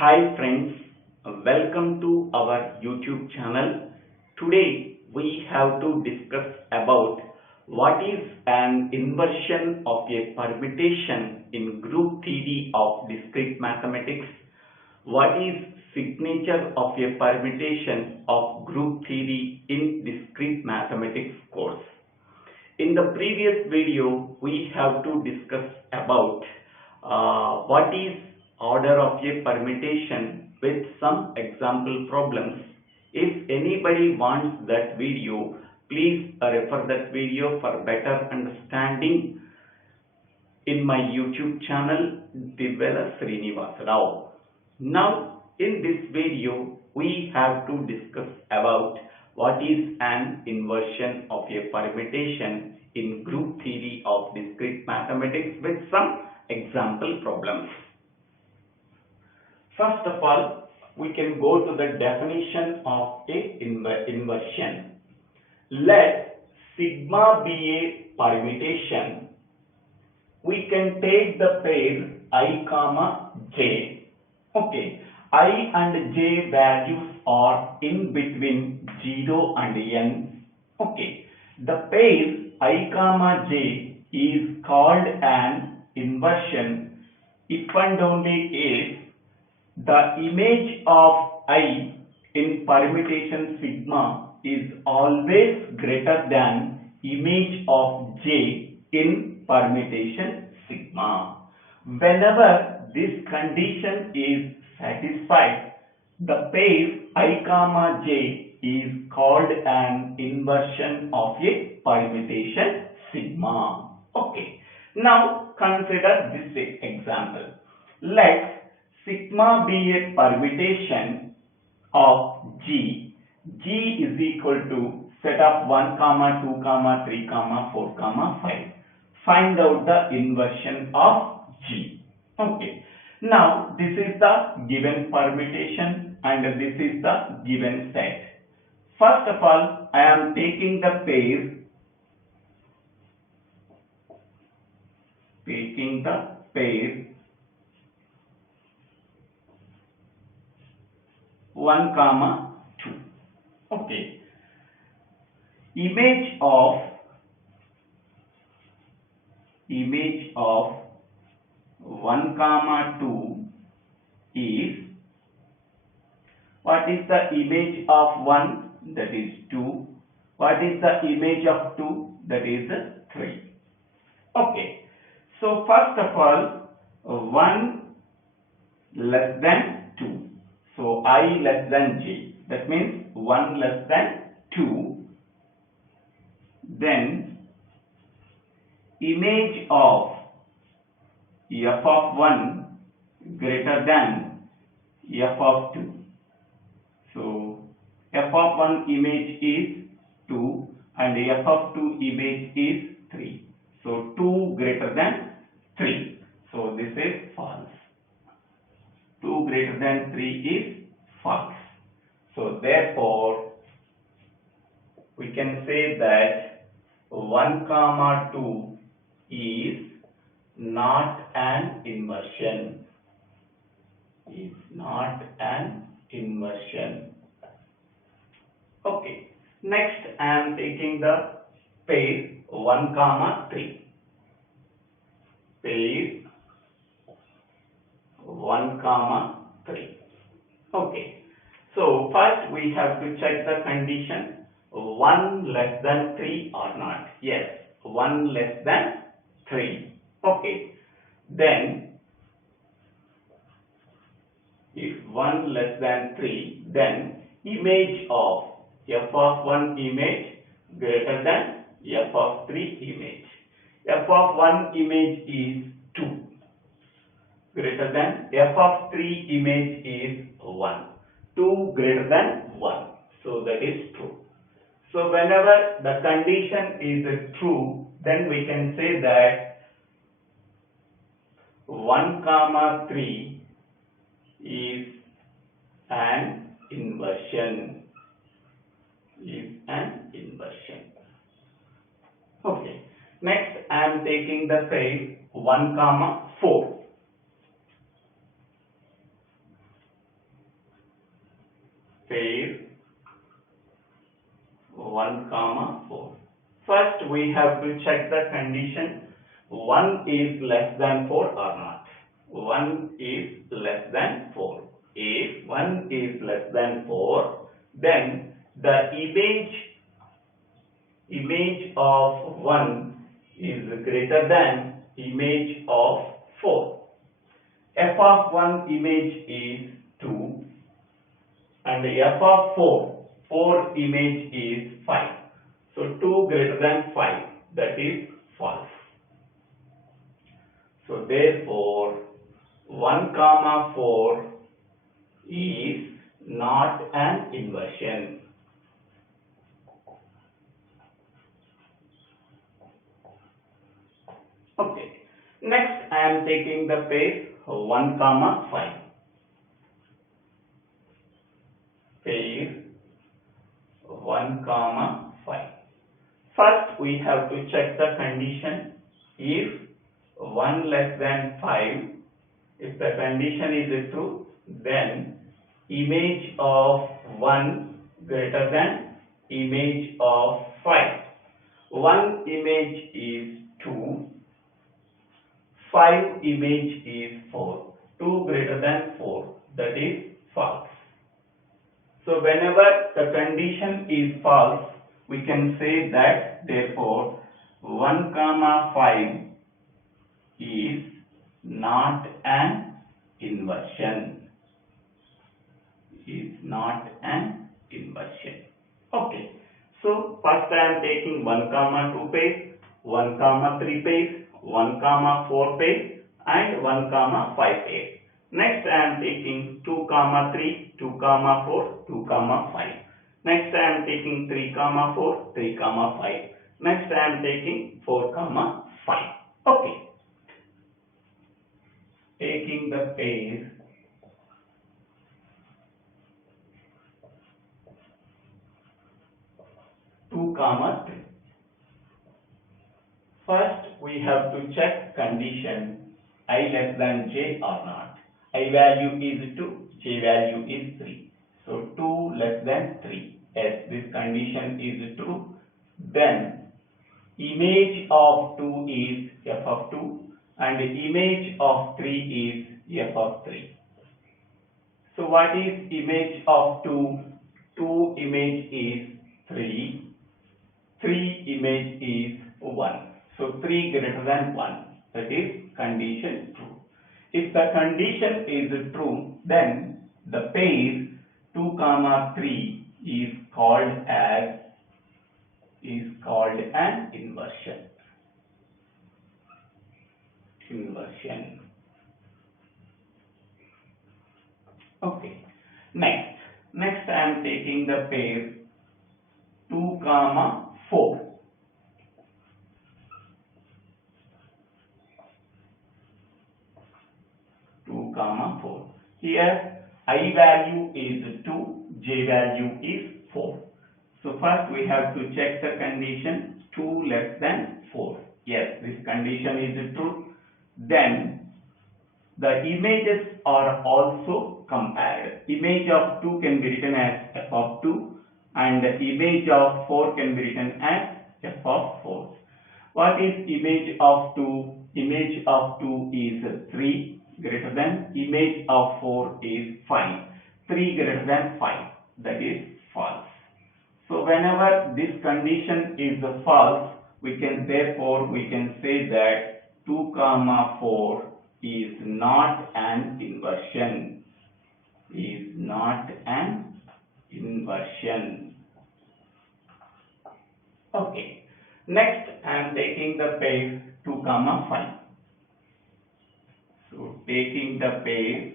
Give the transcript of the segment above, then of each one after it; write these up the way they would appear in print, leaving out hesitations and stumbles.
Hi friends, welcome to our YouTube channel. Today we have to discuss about what is an inversion of a permutation in group theory of discrete mathematics, what is signature of a permutation of group theory in discrete mathematics course. In the previous video, we have to discuss about what is order of a permutation with some example problems. If anybody wants that video, please refer that video for better understanding in my YouTube channel, Divvela Srinivasa Rao. Now, in this video, we have to discuss about what is an inversion of a permutation in group theory of discrete mathematics with some example problems. First of all, we can go to the definition of a inversion. Let sigma be a permutation. We can take the pair I comma j. Okay, I and j values are in between 0 and n. Okay, the pair I comma j is called an inversion if and only if the image of I in permutation sigma is always greater than image of j in permutation sigma. Whenever this condition is satisfied, the pair I comma j is called an inversion of a permutation sigma. Okay. Now consider this example. Let sigma be a permutation of G. G is equal to set of 1, 2, 3, 4, 5. Find out the inversion of G. Okay. Now this is the given permutation and this is the given set. First of all, I am taking the pair 1, 2. Okay. Image of 1, 2 is, what is the image of 1? That is 2. What is the image of 2? That is 3. Okay. So first of all, 1 less than 2. So I less than j. That means 1 less than 2. Then image of f of 1 greater than f of 2. So f of 1 image is 2 and f of 2 image is 3. So 2 greater than 3. So this is false. 2 greater than 3 is false. So therefore we can say that 1, 2 is not an inversion. Is not an inversion. Okay. Next I am taking the pair 1, 3. Pair 1, 3. Okay. So first we have to check the condition 1 less than 3 or not. Yes, 1 less than 3. Okay. Then if 1 less than 3, then image of f of 1 image greater than f of 3 image. F of 1 image is 2 greater than f of 3 image is 1. 2 greater than 1. So that is true. So whenever the condition is true, then we can say that 1, 3 is an inversion. Is an inversion. Okay. Next I am taking the pair 1, 4. we have to check the condition 1 is less than 4 or not. 1 is less than 4. If 1 is less than 4, then the image of 1 is greater than image of 4. F of 1 image is 2 and f of 4 image is 5. So 2 greater than 5, that is false. So therefore 1 comma 4 is not an inversion. Okay. Next I am taking the pair 1 comma 5. Pair 1 comma 5. First we have to check the condition. If 1 less than 5, if the condition is true, then image of 1 greater than image of 5. 1 image is 2, 5 image is 4. 2 greater than 4, that is false. So whenever the condition is false, we can say that therefore 1 comma 5 is not an inversion. Is not an inversion. Okay. So first I am taking 1 comma 2 pair, 1 comma 3 pair, 1 comma 4 pair and 1 comma 5 pair. Next I am taking 2 comma 3, 2 comma 4, 2 comma 5. Next I am taking 3 comma 4, 3 comma 5. Next I am taking 4 comma 5. Okay. Taking the pair 2 comma 3. First we have to check condition I less than j or not. I value is 2, j value is 3. So 2 less than 3. Yes, this condition is true. Then image of 2 is f of 2 and image of 3 is f of 3. So what is image of 2? 2 image is 3. 3 image is 1. So 3 greater than 1. That is condition true. If the condition is true, then the pair 2 comma 3 is called an inversion. Inversion. Okay. Next I am taking the pair 2 comma 4. 2 comma 4. Here I value is 2, j value is 4. So first we have to check the condition 2 less than 4. Yes, this condition is true. Then the images are also compared. Image of 2 can be written as f of 2 and the image of 4 can be written as f of 4. What is image of 2? Image of 2 is 3 greater than image of 4 is 5. 3 greater than 5, that is false. So whenever this condition is false, we can say that 2 comma 4 is not an inversion. Is not an inversion. Okay. Next I am taking the pair 2 comma 5. So taking the pair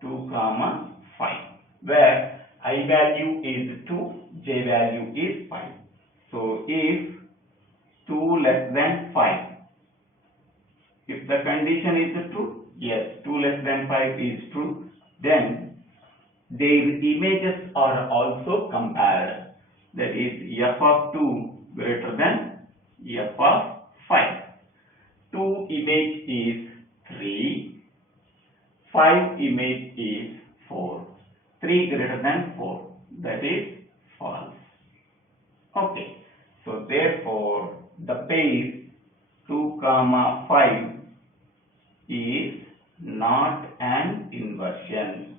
2 comma 5, where I value is 2, j value is 5. So if 2 less than 5, if the condition is true, yes, 2 less than 5 is true, then their images are also compared. That is f of 2 greater than f of 5. 2 image is 3, 5 image is 4, 3 greater than 4, that is false. Okay, so therefore the pair 2 comma 5 is not an inversion,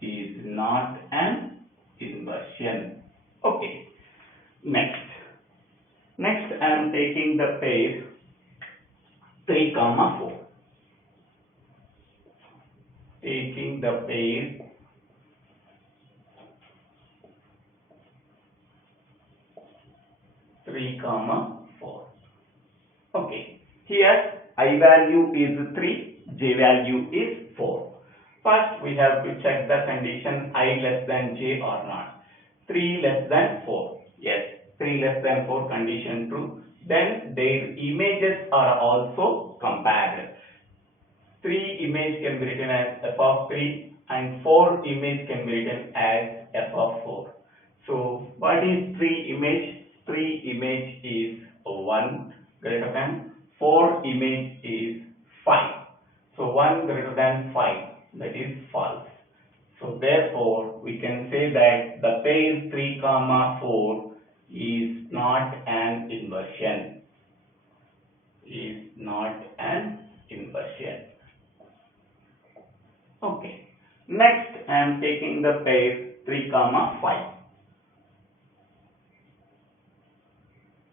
is not an inversion. Okay, next I am taking the pair 3 comma 4, taking the pair 3 comma 4. Okay, here I value is 3, j value is 4. First we have to check the condition I less than j or not. 3 less than 4, yes, 3 less than 4 condition true. Then their images are also compared. 3 image can be written as f of 3 and 4 image can be written as f of 4. So what is 3 image? 3 image is 1 greater than 4 image is 5. So 1 greater than 5, that is false. So therefore we can say that the pair 3 comma 4 is not an inversion, is not an inversion. Okay, next I am taking the pair 3 comma 5,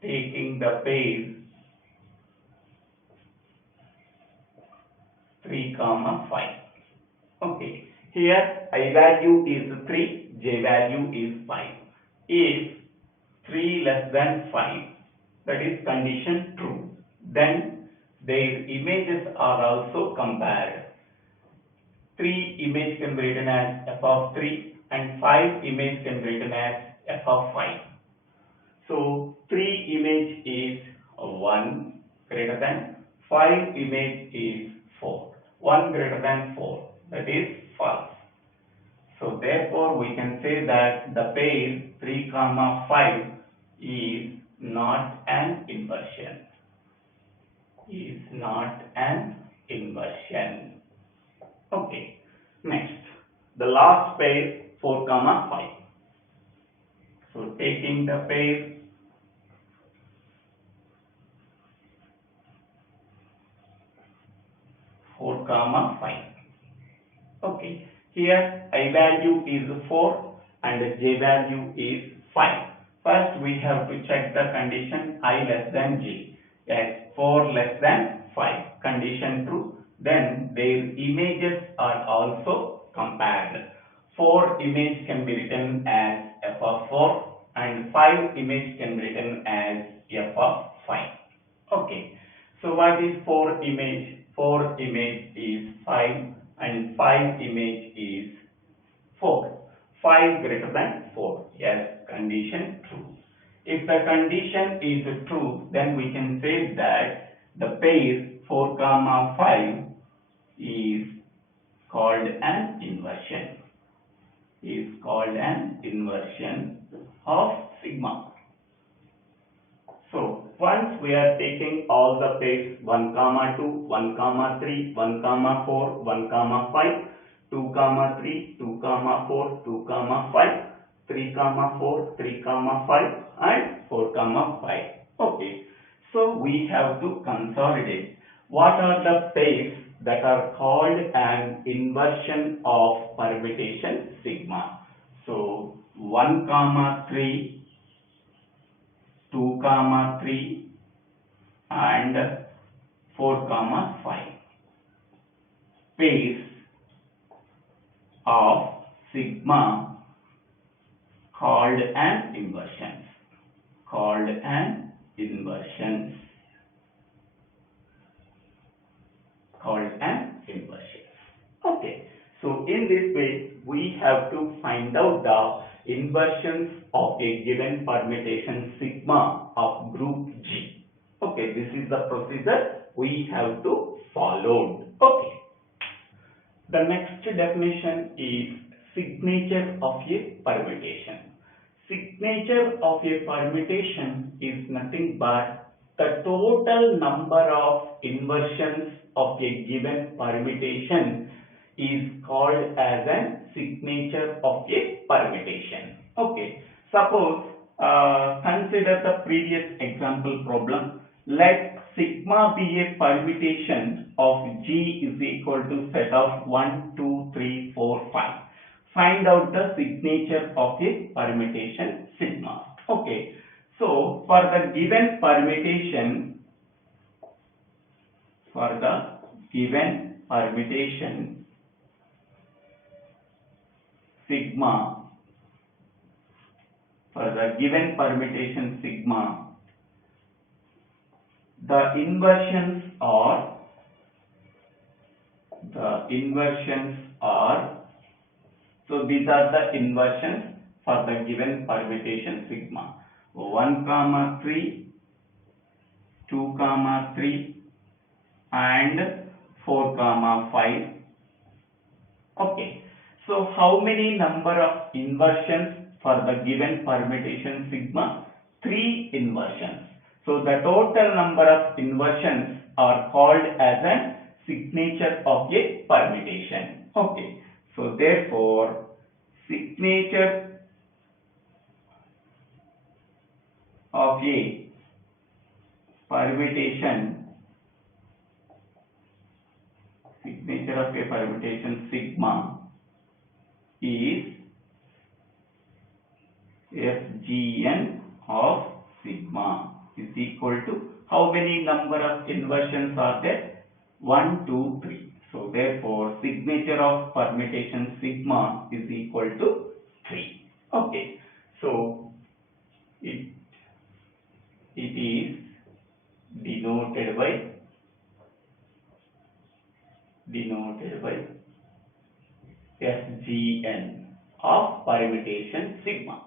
taking the pair 3 comma 5. Okay, here I value is 3, j value is 5. If 3 less than 5, that is condition true, then their images are also compared. 3 image can be written as f of 3 and 5 image can be written as f of 5. So 3 image is 1 greater than 5 image is 4. 1 greater than 4, that is false. So therefore we can say that the pair 3 comma 5 is not an inversion, is not an inversion. Okay, next the last pair 4 comma 5. So taking the pair 4 comma 5. Okay, here I value is 4 and j value is 5. First we have to check the condition I less than j. Yes, 4 less than 5, condition true. Then their images are also compared. 4 image can be written as f of 4 and 5 image can be written as f of 5. Okay, so what is 4 image? 4 image is 5 and 5 image is 4. 5 greater than 4, yes, condition true. If the condition is true, then we can say that the pair 4 comma 5 is called an inversion, is called an inversion of sigma. So once we are taking all the pairs 1 comma 2, 1 comma 3, 1 comma 4, 1 comma 5, 2 comma 3, 2 comma 4, 2 comma 5, 3 comma 4, 3 comma 5 and 4 comma 5. Okay, so we have to consolidate what are the pairs that are called an inversion of permutation sigma. So 1 comma 3, 2 comma 3 and 4 comma 5 pairs of sigma called an inversion, called an inversion, called an inversion. Okay, so in this way we have to find out the inversions of a given permutation sigma of group G. Okay, this is the procedure we have to follow. Okay, the next definition is signature of a permutation. Signature of a permutation is nothing but the total number of inversions of a given permutation is called as a signature of a permutation. Okay. Suppose consider the previous example problem. Let sigma be a permutation of G is equal to set of 1, 2, 3, 4, 5. Find out the signature of a permutation sigma. Okay. So for the given permutation, sigma, the inversions are so these are the inversions for the given permutation sigma: 1, 3, 2, 3 and 4, 5. Okay. So how many number of inversions for the given permutation sigma? 3 inversions. So the total number of inversions are called as a signature of a permutation. Okay. So therefore, signature of a permutation sigma is Sgn of sigma is equal to how many number of inversions are there? 1, 2, 3. So therefore, signature of permutation sigma is equal to 3. Okay. So it is denoted by Sgn of permutation sigma.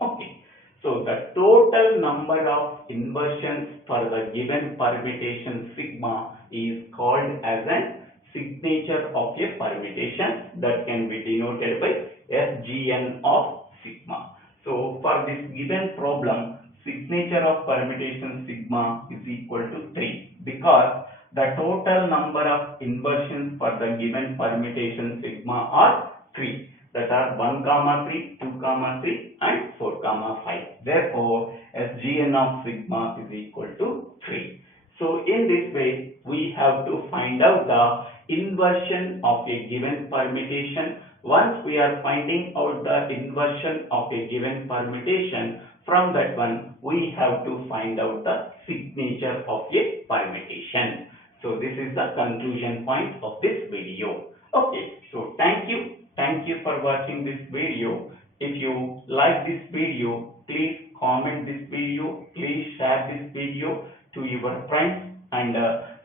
Okay. So the total number of inversions for the given permutation sigma is called as a signature of a permutation that can be denoted by Sgn of sigma. So for this given problem, signature of permutation sigma is equal to 3 because the total number of inversions for the given permutation sigma are 3. That are 1, 3, 2, 3 and 4, 5. Therefore, Sgn of sigma is equal to 3. So in this way, we have to find out the inversion of a given permutation. Once we are finding out the inversion of a given permutation, from that one, we have to find out the signature of a permutation. So this is the conclusion point of this video. Okay, so thank you. Thank you for watching this video. If you like this video, please comment this video. Please share this video to your friends and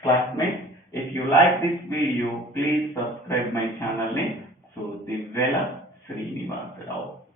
classmates. If you like this video, please subscribe my channel name. So Divvela Srinivasa Rao.